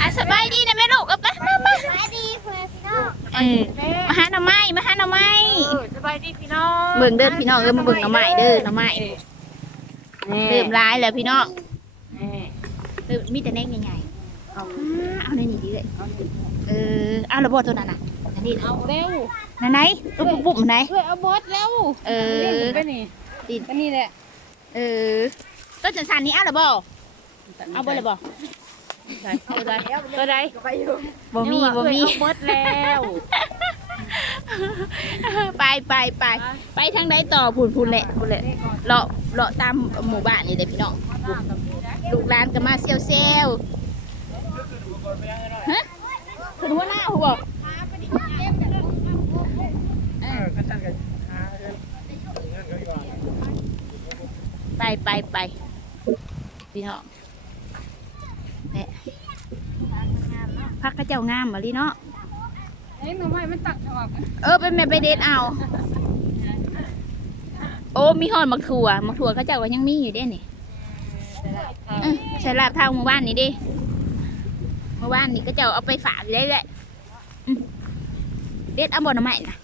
อะสบายดีนะแม่ลูกเอาไปมามาสวัสดีเพื่อนพี่น้องเออมาหาหน่อไม้มาหาหน่อไม้เออสบายดีพี่น้องเบิ่งเด้อพี่น้องเอ้ยมาเบิ่งหน่อไม้เด้อหน่อไม้เริ่มร้ายแล้วพี่น้องนี่เริ่มมีแต่แนงใหญ่เอาๆเอาในนี้ดิเลยเอาดิเออเอาระเบิดตัวนั้นน่ะอันนี้เอาเร็วนั่นไหนปุ๊บปุ๊บปุ๊บไหนเฮ้ยเอาบดเร็วเออก็นี่ติดก็นี่แหละเออต้นจันทร์นี้เอาระเบิดเอาบ่ระเบิดใส่ ตัวใดตัวใดไปอยู่บ่มีบ่มีเอาบดแล้วไปไปไปไปทางใดต่อพูนพูนแหละพูนแหละเลาะเลาะตามหมู่บ้านนี่เลยพี่น้องลูกหลานก็มาเซลเซลฮะคุณหัวหน้าหัวบอกเออไปไปไปพี่น้องแม่ พักกระเจ้างามมาลีเนาะเอ้ยหนูไม่มันตักออกเออเป็นแม่ไปเดทเอา โอ้มีหอนมักถั่วมักถั่วเขาเจ้าว่ายังมีอยู่เด้นี่เออใช้ลาบเท่าเมื่อวานนี้เดิเมื่อวานนี้ก็เจ้าเอาไปฝากอยู่ได้เลยอืมเด็ดเอาบ่หน่อไม้นะ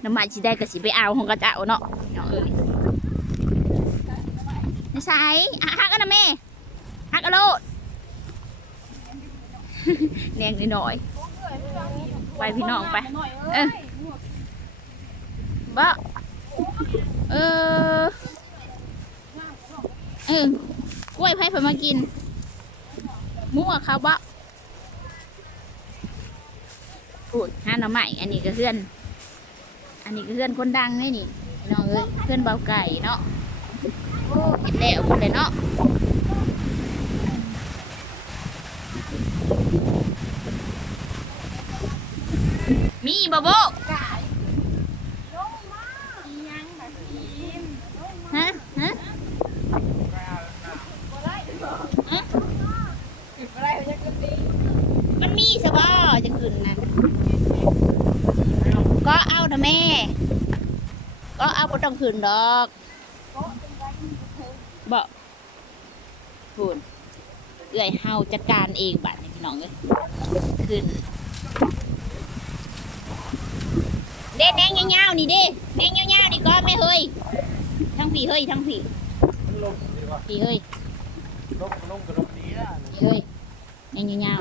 หน่อไม้สิได้ก็สิไปเอาของกระเจ้าเนาะเนาะเอ้ยนี่ใส่อะฮักกันนะแม่ฮักกันโลด แนงนิดหน่อย ไปพี่น้องไป เออบ่เออเออกล้วยไผ่เพิ่นมากินมั่วเขาบ่พูดหาหน่อไม้อันนี้ก็เพื่อน อันนี้ก็เพื่อนคนดังนี่นี่น้องเอ้ยเพื่อนเบาไก่เนาะเห็นแล้วพูดเลยเนาะมี บ่โบฮะฮะมันมีสบอจะขึ้นนะก็เอานะแม่ ก็เอาบ่ต้องขึ้นดอกบอกพูนเอื้อยเฮาจัดการเองบัดนี้พี่น้องเอ้ยขึ้น เด็ดแดงยาวๆนี่เด้แดงยาวๆนี่ก็แม่เฮ้ยทั้งผีเฮ้ยทั้งผีผีเฮ้ยผีเฮ้ยแดงยาว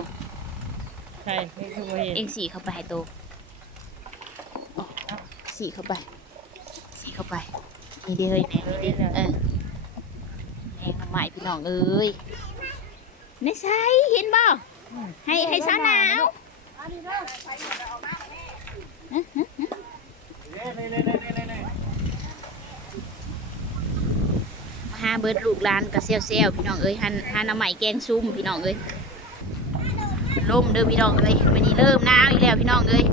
ๆใช่ไม่เคยเองสีเข้าไปให้โตอ๋อสีเข้าไปสีเข้าไปนี่เด้เฮ้ยแหนงนี่เด้เออแหนงทำไมพี่น้องเอ้ยในใส่เห็นบ่ให้ให้สาวหนาวฮะฮะฮะมาหา เบิดลูกหลานกับเซลเซลพี่น้องเอ้ยหันหันเอาใหม่แกงซุ่มพี่น้องเอ้ยล่มเด้อพี่น้องเอ้ยวันนี้เริ่มหนาวอีกแล้วพี่น้องเอ้ย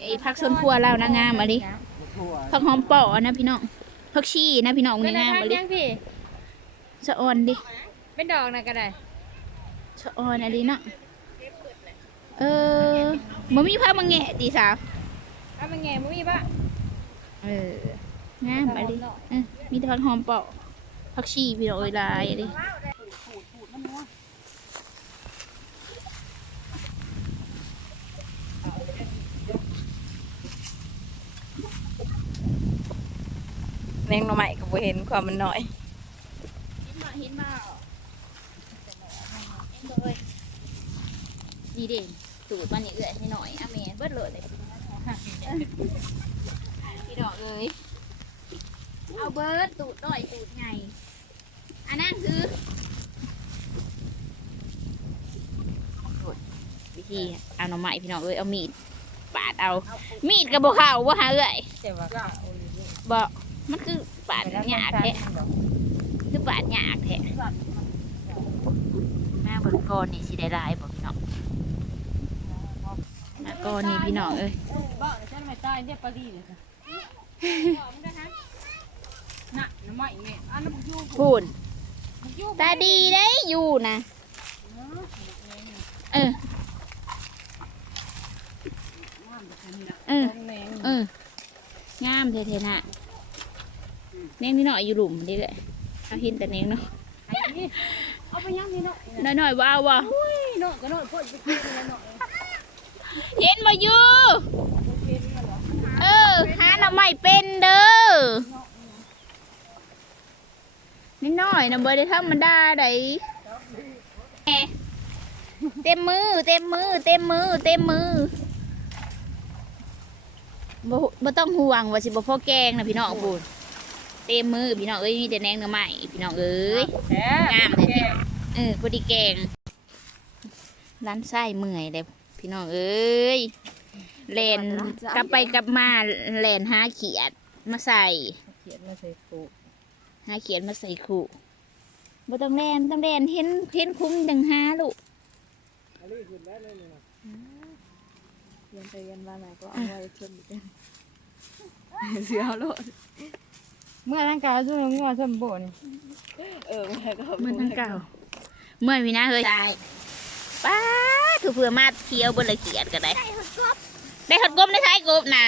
ไอ้ผักสวนครัวเรานะงามมาดิผักหอมเปาะนะพี่น้องผักชีนะพี่น้องเป็นี่นงามพักมาดิยังพี่สะออนดิเป็นดอกนะก็ได้สะออนอะไรเนาะเออมันมีผักมังแงะตีสาว เอามันไงมึงมีปะเอองามมาดิเออมีแต่ผักหอมเปาะผักชีพี่น้องเอ้ยลายอะดิแมงหน่อไม้ก็บ่เห็นความมันน้อยเห็นบ่นี่เด่นสูตรมันนี่เอื้อยให้หน่อยอะแม่เบิดเลยเลย พี่ดอกเลยเอาเบิร์ดตูดด้อยตูดใหญ่อันนั้นคือวิธีเอาหน่อไม้พี่น้องเอ้ยเอามีดปาดเอา มีดกับบ่เข้าบ่าหาเอ้ยแต่ว่าบ่มันคือปาดหยากแท้คือปาดหยากแท้แม่เบิ่งก่อนนี่สิได้ลายบ่พี่น้อง แม่ก่อนนี่พี่น้องเอ้ยบ้าฉันไม่ตายเนี่ยปลาดีเลยค่ะน่ะน้ำไม้แม่อันนั้นยูพูนตาดีได้อยู่นะเออเออแมงเอองามเท่ๆน่ะแนงนี่หน่อยอยู่หลุมนี่แหละเอาเห็นแต่แนงเนาะเอาไปยังนี่เนาะน้อยหน่อยๆว้าวว่ะอุ้ยเนาะก็เนาะพ่นไปกินแล้วเนาะ เห็นมาอยู่เออหาหน่อไม้เป็นเด้อนิดหน่อยนะเบอร์ได้ธรรมดาไดแหม่เต็มมือเต็มมือเต็มมือเต็มมือบ่บ่ต้องห่วงว่าสิบ่พอแกงนะพี่น้องพูดเต็มมือพี่น้องเอ้ยมีแต่แนงหน่อไม้พี่น้องเอ้ยแท้งามเลยเนี่ยเออพอดีแกงร้านไส้เมื่อยเลย พี่น้องเอ้ยแลนกลับไปกลับมาแลนหาเขียดมาใส่เขียนมาใส่ปูหาเขียดมาใส่ขู่บ่ต้องแลนต้องแลนเห็นเห็นคุ้มดังหาลูกเขียนไปเรียนว่าไหนก็เอาไว้ชนอีกกันเสือเอาโลดเมื่อร่างกายช่วงงัวชมโบนี่เออเมื่อก็เมื่อทั้งเก่าเมื่อยพี่นะเฮ้ยป้า ถือเผื่อมาเที่ยวบนละเขียดก็ได้ ได้ขัดกบได้ท้ายกบนะ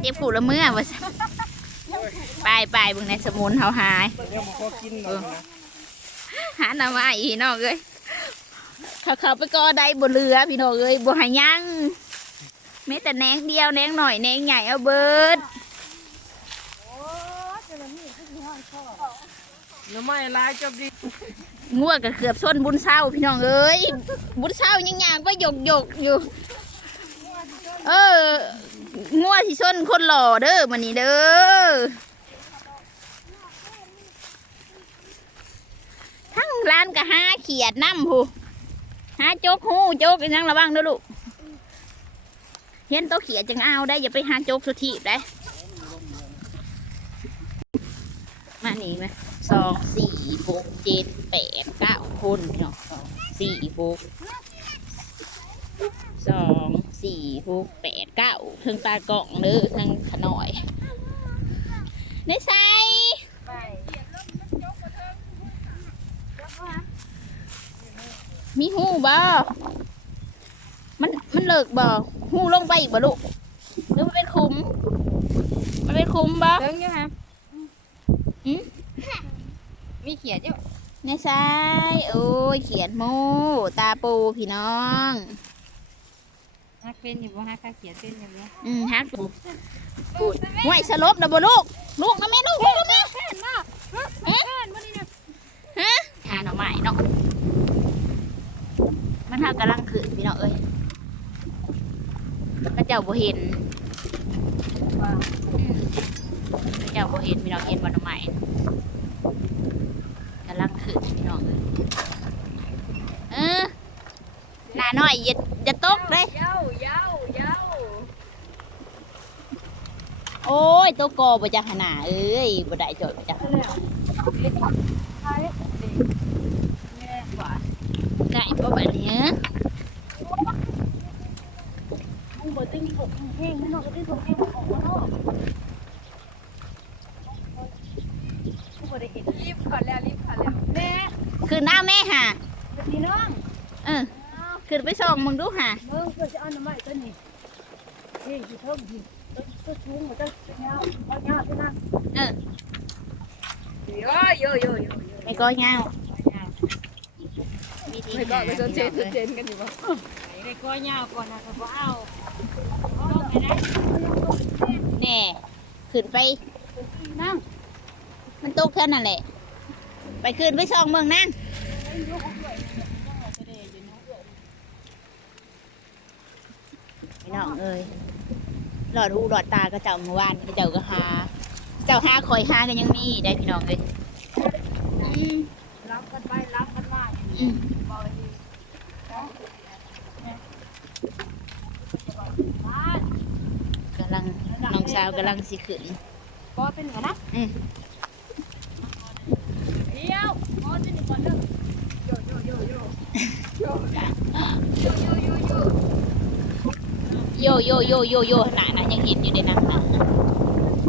เจ็บผูละเมื่อวะไปไปบึงในสมุนเฮาหายเดี๋ยมก็กินหน่อยนะหาหน้าม้พี่น้องเอ้ยเขาเขาไปกอได้บนเรือพี่น้องเอ้ยบ่หายังแม้แต่แนงเดียวแนงหน่อยแนงใหญ่เอาเบิด น้ำไม้ลายจบดีงัวกับเขือบส้นบุญเศร้าพี่น้องเอ้ยบุญเศร้ายังยางก็หยกหยกอยู่ เอองัวที่ส้นคนหล่อเด้อมันนี้เด้อทั้งร้านก็ห้าเขียดน้ำผู้หาโจกหูโจกอีนังระวังเด้อลูกเห็นโตเขียดจังเอาได้อย่าไปหาโจกสุทีได้ มานี่ไหมสองสี่หกเจ็ดแปดเก้าคนเนาะสองสี่หกสองสี่หกแปดเก้าเทิงตากล่องเด้อเทิงขน่อยในใส่มีหูบ่มันมันเลิกบ่หูลงไปอีกบ่ลูกหรือมันเป็นคุ้มมันเป็นคุ้มบ่เติ้งยู่ฮะ อืมมีเขียนอยู่ในซ้ายโอ้ยเขียนโมตาปูพี่น้องฮักเป็นอยู่บ่ฮักค่าเขียนเป็นอยู่บ่อืมฮักปูปูดห่วยสลบนะบ่ลูกลูกนะแม่ลูกลูกนะแม่ฮะฮะหาหน่อไม้เนาะมันหากำลังขึ้นพี่น้องเอ้ยพระเจ้าบ่เห็นอืมพระ เจ้าบ่เห็นพี่น้องเห็นบ่หน่อไม้กำลังขึ้นพี่น้องเอ้ยเออหน้าน้อยอย่าอย่าตกเลยเย้าเย้าเย้าโอ้ยตัวกอบ่จักหนาเอ้ยบ่ได้จอยบ่จักไก่บ่แบบนี้มึงบ่ตึงผมแห้งเนาะก็ตึงผมแห้งออกมาเนาะกูบ่ได้เห็น รีบก่อนแล้วรีบก่อนแล้ว แม่ คือหน้าแม่ห่ะ พี่น้อง เออ ขึ้นไปส่องมึงดูห่ะมึงเพื่อจะเอาหน่อไม้ตัวนี้นี่อยู่เทิงดิตัวสูงกว่าตัวยาวเอายาวไปนั่นเออโยโยโยโยไม่ก็ยาววิธีไม่ก็หาไปสนเจนสนเจนกันอยู่บ่ไปก้อยยาวก่อนนะก็บ่เอาแน่ขึ้นไปนั่งมันตกแค่นั้นแหละ ไปขึ้นไปส่องเมืองนั่นพี่น้อง เอ้ยหลอดหูหลอดตาก็เจ้าเมื่อวานก็เจ้าก็หา เจ้าหาคอยหากันยังมีได้พี่น้องเลยอืมรับกันไปรับกันมาอย่างนี้อืมบ่ดีกำลังน้องสาวกำลังสิขึ้นบ่เป็นหัวนะอืมเดี๋ยวบ่จะนี่ก่อนเด้อโยโยโยโยโยโยโยโย โยโยโยโยโยหนานะยังเห็นอยู่ในน้ำนะ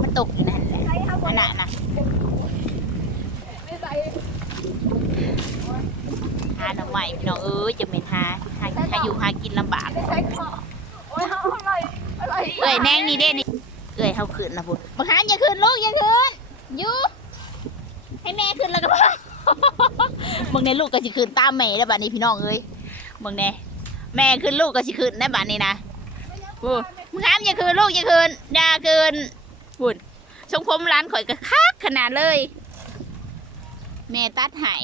มันตกอยู่นั่นแหละอันะนะหาหน่อไม้พี่น้องเอ้ยจะเป็นหาหาหาอยู่หากินลำบากใช้ขอโอ้ยเฮาอร่อยอยแนงนี่เด้นี่เอ้ยเฮาขึ้นนะพุ่นบักหานอย่าขึ้นลูกอย่าขึ้นอยู่ให้แม่ขึ้นแล้วก็พอมึงในลูกก็สิขึ้นตามแม่แล้วบัดนี้พี่น้องเอ้ยมึงแน่แม่ขึ้นลูกก็สิขึ้นได้บัดนี้นะ โอ้มึงห้ามอย่าขึ้นลูกอย่าขึ้นอย่าขึ้นพุ่นทรงผมร้านข่อยก็คักขนาดเลย แม่ตัดให้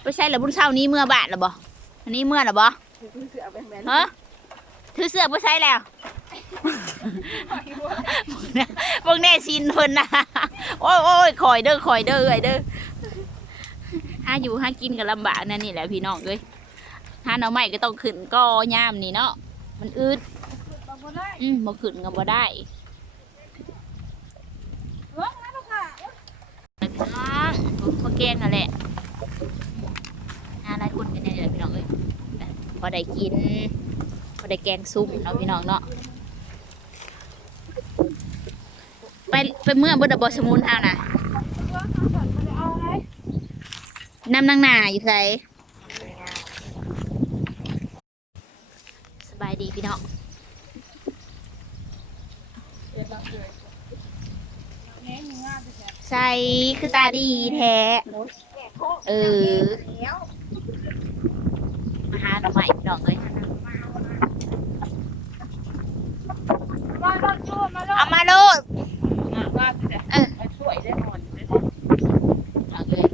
ไปใช่เหรอบุญเช้านี้เมื่อบาทหรอบ่อันนี้เมื่อหรอบ่เสือไปแม่นฮะถือเสื้อไปใช้แล้วพวกแน่ชินเพิ่นนะโอ้ยโอ้ยคอยเด้อคอยเด้อเอ้ยเด้อหาอยู่หากินก็ลำบากนั่นนี่แหละพี่น้องเอ้ย หาหน่อไม้ก็ต้องขึ้นก็ย่ามนี่เนาะมันอืดบ่ได้อืมบ่ขึ้นก็บ่ได้ลงนะลูกค่ะพี่น้องบ่แกงนั่นแหละหาหลายคนกันเนี่ยแหละพี่น้องเอ้ยพอได้กินพอได้แกงซุปเนาะพี่น้องเนาะไปไปเมื่อเบดบอสมุนเท่านะน้ำนางหนาอยู่ไสสบายดี พี่น้องใส่คือตาดีแท้ เออ มาหาหน่อไม้พี่น้องเลยมาลงชั่วมาลงเอามาโลดมาว่าจะเออมาช่วยได้หมดเลยเอาเลย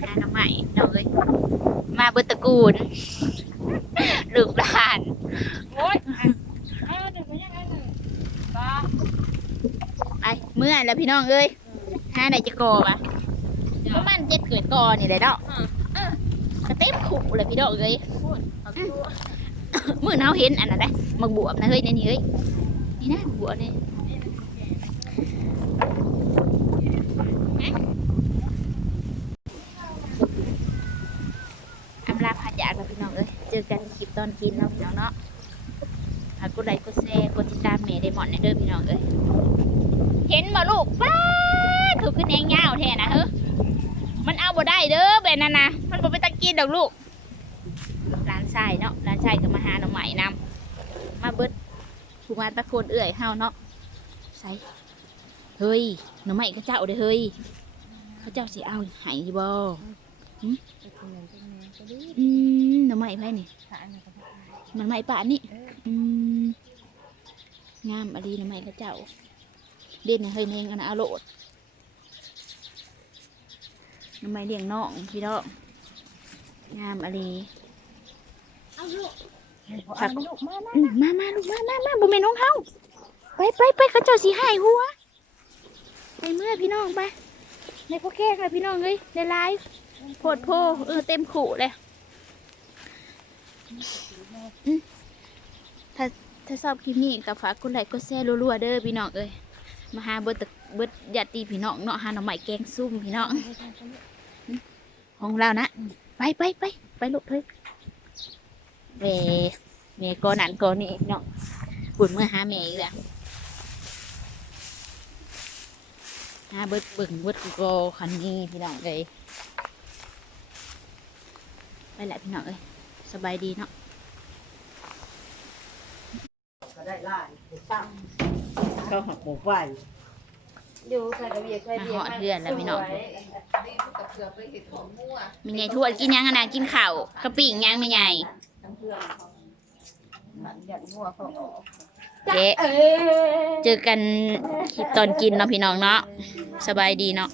หาหน่อไม้พี่น้องเลยมาเบิดตระกูลลูกหลาน โอ้ยเออหนึ่งมันยังไงหนึ่งตา ไปเมื่อ แล้วพี่น้องเอ้ยหาไหนจะกอวะประมาณเจ็ดเกิดกอนี่เลยเนาะเออกระเต็มขุเลยพี่น้องเอ้ยมื่อเนาเห็นอันนั้นได้มักบวบนะเฮ้ยนี่นี่เฮ้ยนี่นะบวบนี่อำลาพัดยากแล้วพี่น้องเอ้ยเจอกันคลิปตอนกินเนาะพี่น้องเนาะฝากกดไลค์กดแชร์กดติดตามเมย์ได้หมดในเด้อพี่น้องเอ้ย เห็นบ่ลูกป้าถูกขึ้นแองยาวแท้นะเฮ้มันเอาบ่ได้เด้อแบบนั้นนะมันบ่ไปตักกินดอกลูกร้านชายเนาะร้านชายก็มาหาหน่อใหม่นำมาเบิดผู้มาตะโคนเอื่อยเฮาเนาะใส่เฮ้ยหน่อใหม่ก็เจ้าเด้อเฮ้ยเขาเจ้าสิเอาหายบ่อืมหน่อใหม่ไผนี่หน่อใหม่ป่านนี่อืมงามอดีหน่อใหม่เขาเจ้า เด่นให้เฮ้ยเนงอันเอาโลดหน่อใหม่เลี้ยงน้องพี่น้องงามอดีผักอืมมามาลูกมามามาบุเมนน้องเฮาไปไปไปเขาเจ้าสีหายหัวไปเมื่อพี่น้องไปในพ่อแก้ค่ะพี่น้องเอ้ยในไลฟ์โพดโพเออเต็มขู่เลยอืมถ้าถ้าชอบคลิปนี้ก็ฝากกดไลค์กดแชร์รัวๆเด้อพี่น้องเอ้ย มาหาเบิดตเบิดญาติพี่น้องเนาะหาหน่อไม้แกงซุ่มพี่น้องของเรานะไปไปไปไปลูกเฮ้ยเมเมก็นั่นก็นี่เนาะปุ่นเมื่อหาเมอีกแล้วหาเบิดเบิ่งเบิดกูโกคันนี้พี่น้องเลยไปแหละพี่น้องเอ้ยสบายดีเนาะก็ได้ไล่ตั้ง เขาหักหมูไฟอยู่ใส่กระเบียดใส่มาเบียหดอดเพื่อนแล้วพี่น้อง สวยมีไงทวดกินยังอะนะกินข้าวกะปิ่งยังไม่ไงมันหยัดหัวเขาออกเจ๊เจอกันคลิปตอนกินเนาะพี่น้องเนาะสบายดีเนาะ